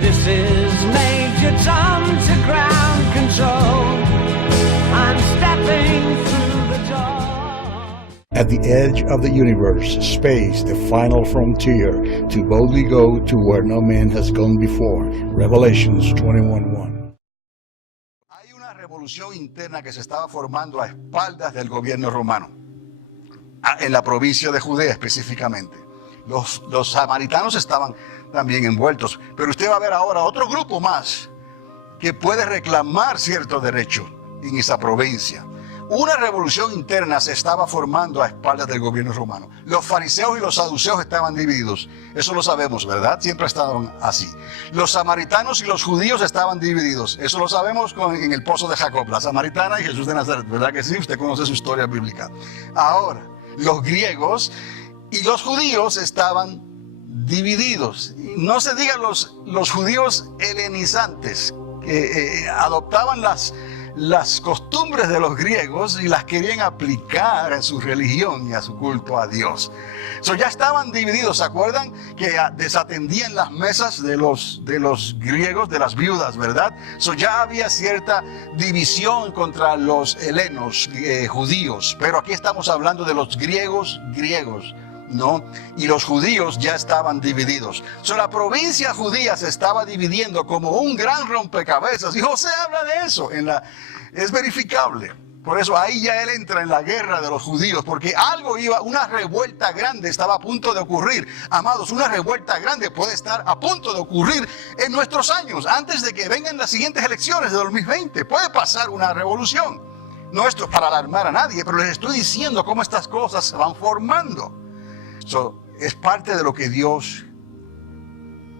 This is Major Tom to ground control. I'm stepping through the door. At the edge of the universe, space, the final frontier, to boldly go to where no man has gone before. Revelations 21:1. Hay una revolución interna que se estaba formando a espaldas del gobierno romano, en la provincia de Judea específicamente. Los samaritanos estaban también envueltos, pero usted va a ver ahora otro grupo más que puede reclamar cierto derecho en esa provincia. Una revolución interna se estaba formando a espaldas del gobierno romano. Los fariseos y los saduceos estaban divididos. Eso lo sabemos, ¿verdad? Siempre estaban así. Los samaritanos y los judíos estaban divididos. Eso lo sabemos en el pozo de Jacob, la samaritana y Jesús de Nazaret, ¿verdad que sí? Usted conoce su historia bíblica. Ahora, los griegos y los judíos estaban divididos. No se diga los judíos helenizantes, que adoptaban las costumbres de los griegos y las querían aplicar a su religión y a su culto a Dios. Ya estaban divididos. ¿Se acuerdan que desatendían las mesas de los griegos, de las viudas, verdad? Ya había cierta división contra los helenos judíos. Pero aquí estamos hablando de los griegos, ¿no? Y los judíos ya estaban divididos. La provincia judía se estaba dividiendo como un gran rompecabezas. Y José habla de eso. Es verificable. Por eso ahí ya él entra en la guerra de los judíos. Porque una revuelta grande estaba a punto de ocurrir. Amados, una revuelta grande puede estar a punto de ocurrir en nuestros años. Antes de que vengan las siguientes elecciones de 2020. Puede pasar una revolución. No esto es para alarmar a nadie, pero les estoy diciendo cómo estas cosas se van formando. Es parte de lo que Dios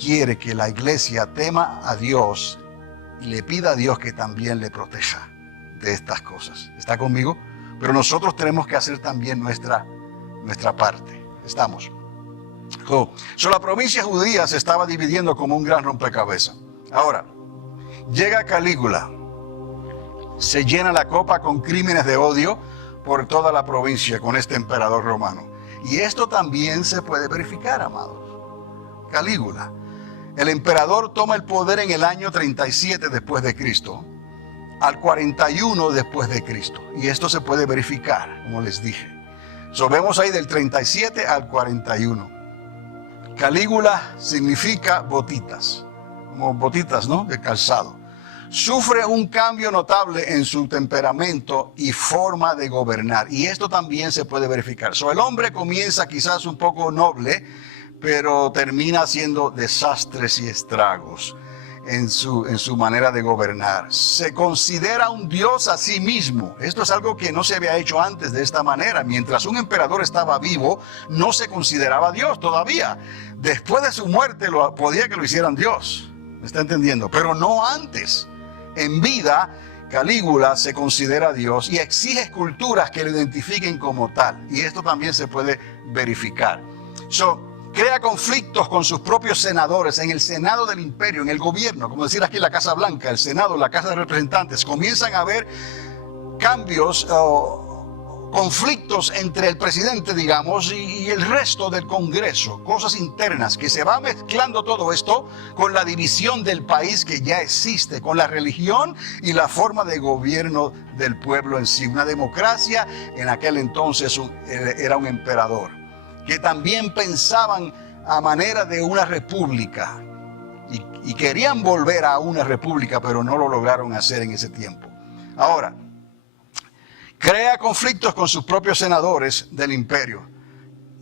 quiere, que la iglesia tema a Dios y le pida a Dios que también le proteja de estas cosas. ¿Está conmigo? Pero nosotros tenemos que hacer también nuestra parte. ¿Estamos? La provincia judía se estaba dividiendo como un gran rompecabezas. Ahora, llega Calígula, se llena la copa con crímenes de odio por toda la provincia con este emperador romano. Y esto también se puede verificar, amados. Calígula, el emperador toma el poder en el año 37 después de Cristo, al 41 después de Cristo. Y esto se puede verificar, como les dije. Vemos ahí del 37 al 41. Calígula significa botitas, como botitas, ¿no? De calzado. Sufre un cambio notable en su temperamento y forma de gobernar. Y esto también se puede verificar. El hombre comienza quizás un poco noble, pero termina haciendo desastres y estragos en su manera de gobernar. Se considera un dios a sí mismo. Esto es algo que no se había hecho antes de esta manera. Mientras un emperador estaba vivo, no se consideraba Dios todavía. Después de su muerte podía que lo hicieran Dios. ¿Me está entendiendo? Pero no antes. En vida, Calígula se considera Dios y exige esculturas que lo identifiquen como tal. Y esto también se puede verificar. Crea conflictos con sus propios senadores en el Senado del Imperio, en el gobierno, como decir aquí la Casa Blanca, el Senado, la Casa de Representantes. Comienzan a haber cambios, conflictos entre el presidente, digamos, y el resto del Congreso, cosas internas, que se va mezclando todo esto con la división del país que ya existe, con la religión y la forma de gobierno del pueblo en sí. Una democracia, en aquel entonces era un emperador, que también pensaban a manera de una república y querían volver a una república, pero no lo lograron hacer en ese tiempo. Ahora, crea conflictos con sus propios senadores del imperio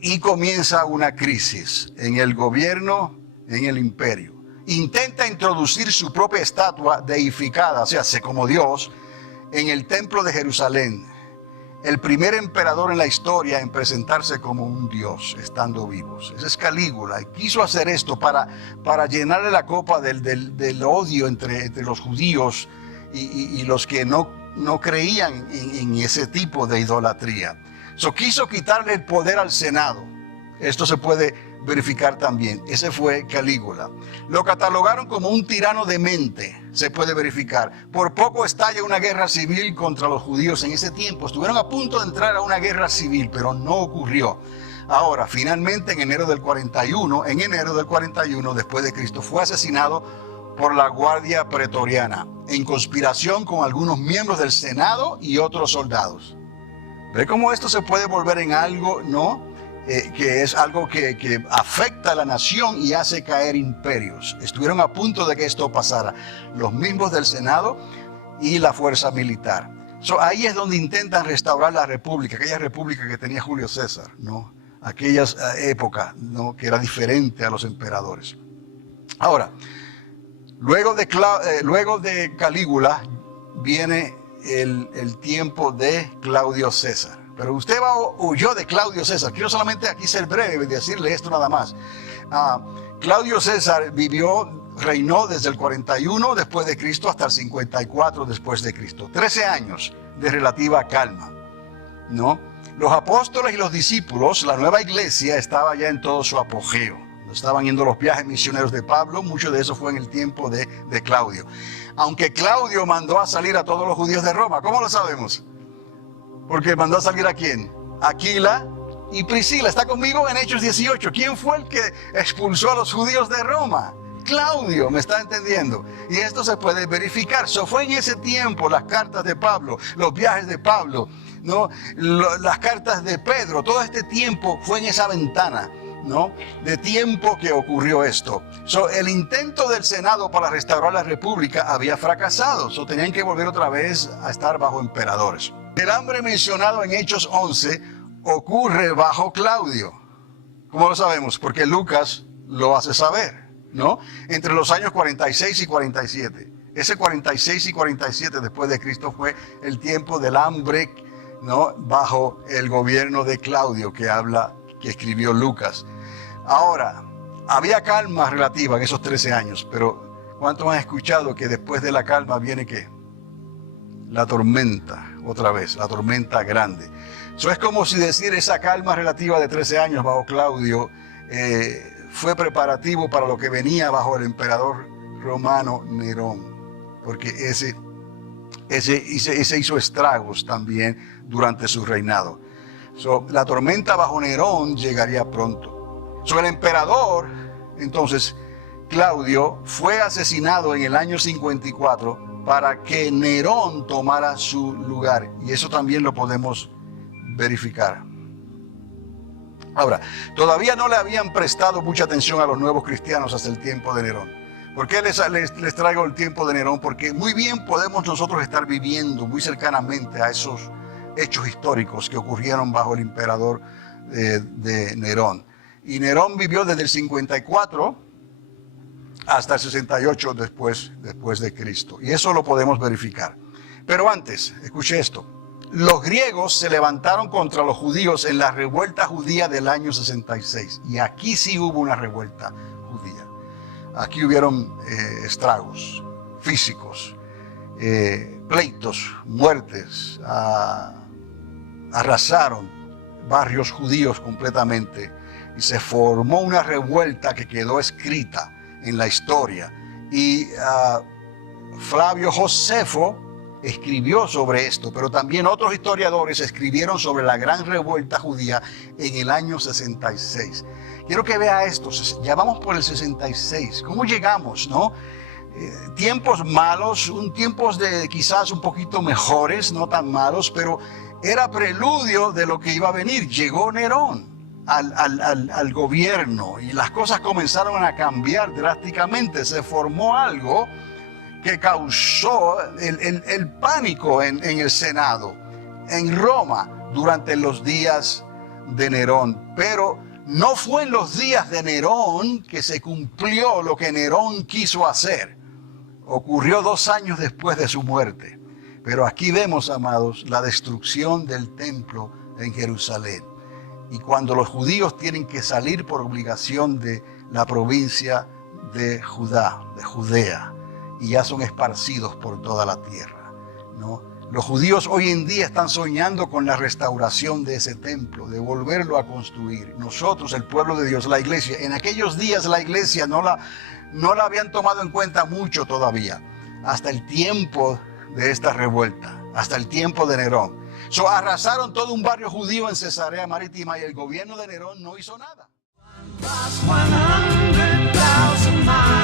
y comienza una crisis en el gobierno, en el imperio. Intenta introducir su propia estatua deificada, o sea, como Dios, en el templo de Jerusalén. El primer emperador en la historia en presentarse como un dios, estando vivos. Ese es Calígula. Y quiso hacer esto para llenarle la copa del odio entre los judíos y los que no creían en ese tipo de idolatría. Quiso quitarle el poder al Senado. Esto se puede verificar también. Ese fue Calígula. Lo catalogaron como un tirano demente. Se puede verificar. Por poco estalla una guerra civil contra los judíos en ese tiempo. Estuvieron a punto de entrar a una guerra civil, pero no ocurrió. Ahora, finalmente en enero del 41, después de Cristo, fue asesinado por la Guardia Pretoriana, en conspiración con algunos miembros del Senado y otros soldados. ¿Ve cómo esto se puede volver en algo, no? Que es algo que afecta a la nación y hace caer imperios. Estuvieron a punto de que esto pasara. Los miembros del Senado y la fuerza militar. Ahí es donde intentan restaurar la república, aquella república que tenía Julio César, ¿no? Aquellas épocas, ¿no? Que era diferente a los emperadores. Ahora, luego de Calígula viene el tiempo de Claudio César. Pero usted huyó de Claudio César. Quiero solamente aquí ser breve y decirle esto nada más. Claudio César reinó desde el 41 después de Cristo hasta el 54 después de Cristo. 13 años de relativa calma, ¿no? Los apóstoles y los discípulos, la nueva iglesia, estaba ya en todo su apogeo. Estaban yendo los viajes misioneros de Pablo, mucho de eso fue en el tiempo de Claudio. Aunque Claudio mandó a salir a todos los judíos de Roma, ¿cómo lo sabemos? Porque mandó a salir ¿a quién? Aquila y Priscila. Está conmigo en Hechos 18. ¿Quién fue el que expulsó a los judíos de Roma? Claudio, ¿me está entendiendo? Y esto se puede verificar. Fue en ese tiempo las cartas de Pablo, los viajes de Pablo, ¿no? Las cartas de Pedro, todo este tiempo fue en esa ventana, ¿no? De tiempo que ocurrió esto. El intento del Senado para restaurar la república había fracasado. Tenían que volver otra vez a estar bajo emperadores. El hambre mencionado en Hechos 11 ocurre bajo Claudio. ¿Cómo lo sabemos? Porque Lucas lo hace saber, ¿no? Entre los años 46 y 47. Ese 46 y 47 después de Cristo fue el tiempo del hambre, ¿no? Bajo el gobierno de Claudio que escribió Lucas. Ahora, había calma relativa en esos 13 años, pero ¿cuántos han escuchado que después de la calma viene qué? La tormenta, otra vez, la tormenta grande. Es como si decir esa calma relativa de 13 años bajo Claudio fue preparativo para lo que venía bajo el emperador romano Nerón, porque ese hizo estragos también durante su reinado. La tormenta bajo Nerón llegaría pronto. El emperador, entonces, Claudio, fue asesinado en el año 54 para que Nerón tomara su lugar. Y eso también lo podemos verificar. Ahora, todavía no le habían prestado mucha atención a los nuevos cristianos hasta el tiempo de Nerón. ¿Por qué les traigo el tiempo de Nerón? Porque muy bien podemos nosotros estar viviendo muy cercanamente a esos hechos históricos que ocurrieron bajo el emperador de Nerón. Y Nerón vivió desde el 54 hasta el 68 después de Cristo. Y eso lo podemos verificar. Pero antes, escuche esto. Los griegos se levantaron contra los judíos en la revuelta judía del año 66. Y aquí sí hubo una revuelta judía. Aquí hubieron estragos físicos, pleitos, muertes, arrasaron barrios judíos completamente. Y se formó una revuelta que quedó escrita en la historia. Y Flavio Josefo escribió sobre esto, pero también otros historiadores escribieron sobre la gran revuelta judía en el año 66. Quiero que vea esto, ya vamos por el 66. ¿Cómo llegamos, no? Tiempos malos, tiempos de quizás un poquito mejores, no tan malos, pero era preludio de lo que iba a venir. Llegó Nerón al gobierno y las cosas comenzaron a cambiar drásticamente. Se formó algo que causó el pánico en el Senado, en Roma, durante los días de Nerón. Pero no fue en los días de Nerón que se cumplió lo que Nerón quiso hacer. Ocurrió 2 años después de su muerte. Pero aquí vemos, amados, la destrucción del templo en Jerusalén. Y cuando los judíos tienen que salir por obligación de la provincia de Judea, y ya son esparcidos por toda la tierra, ¿no? Los judíos hoy en día están soñando con la restauración de ese templo, de volverlo a construir. Nosotros, el pueblo de Dios, la iglesia, en aquellos días la iglesia no la habían tomado en cuenta mucho todavía, hasta el tiempo de esta revuelta, hasta el tiempo de Nerón. So, arrasaron todo un barrio judío en Cesarea Marítima y el gobierno de Nerón no hizo nada. Plus 100,000 miles.